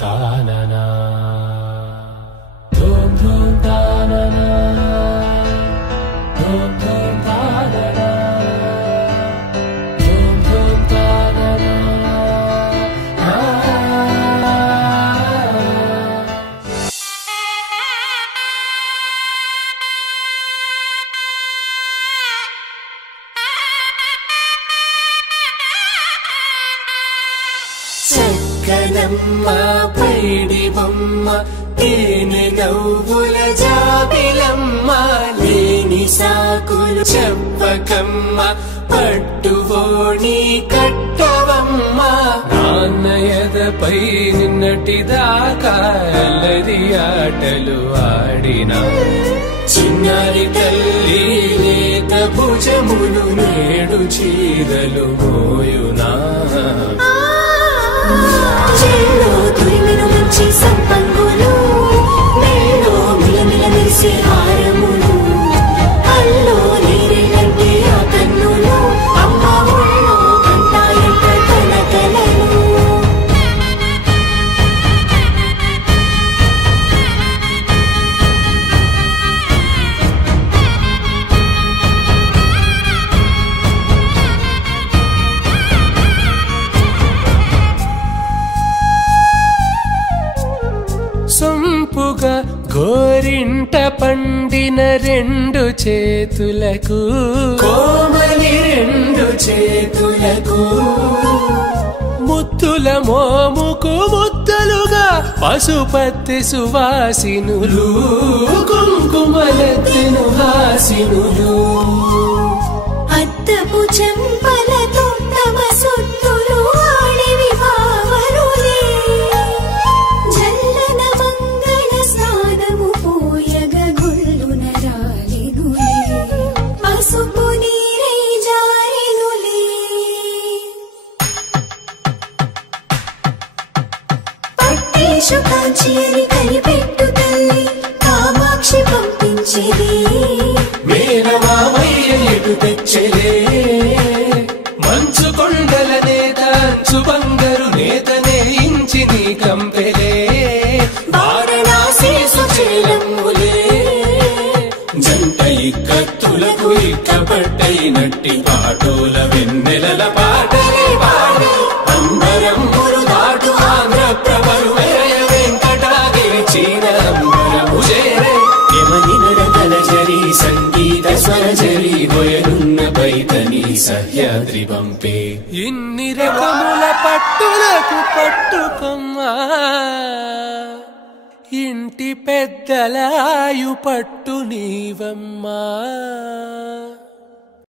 తాననా ధూమ్ ధూమ్ తాననా ధూమ్ ధూమ్ తాననా ధూమ్ ధూమ్ తాననా చక్కనమ్మ పైడి బొమ్మ తేనె నవ్వుల జాబిలమ్మ లేని సాకులు చెప్పకమ్మ పట్టువోణి కట్టవమ్మ నాన్నయదపై నిన్నటిదాకా అల్లరి ఆటలు ఆడినా చిన్నారి తల్లి లేత భుజములు నేడు చీరలు మోయునా చెల్లో తురిమిను మంచి సంపంగులు మేలో మిలమిల మెరిసే హారములు అల్లో నీరేలంటే ఆ కన్నులు అమ్మ ఒళ్ళో కంటాయంట తన కలలు సొంపుగా గోరింట పండిన రెండు చేతులకు కోమలి రెండు చేతులకు ముద్దుల మోముకు ముద్దలుగా పసుపత్తి సువాసినులు కుంకుమలెత్తిను హాసినులు అద్దపు చెంపలతో తమ సొత్తులు ఆడివి భావరులే జల్లన మంగళ స్నానము పోయగ గుళ్ళున రాలినులే పసుపు నీరై జారినులే పట్టేషు కాంచి అని కనిపెట్టు తల్లి కామాక్షి పంపించిది మేనమామయ్య ఎటు తెచ్చలే మంచు కొండల నేత అంచు బంగారు నేతనే ఇంచి నీ కంపెలే వారణాసి సుచేలమ్ములే జంట ఇక్కత్తులకు ఇక్కపట్టైనట్టి పాటోల వెన్నెలల పాటలే పాడే అంబరమ్ములు దాటు ఆంధ్ర ప్రభలు వేయ వెంకటాగిరి చీన అంబరము చేరే యమనినడతలజరి సంగీత స్వరజరి గొయనున్న పైతని సహ్యాద్రి పంపే ఇన్ని రకముల పట్టులకు పట్టుకమ్మా ఇంటి పెద్దలాయు పట్టు నీవమ్మా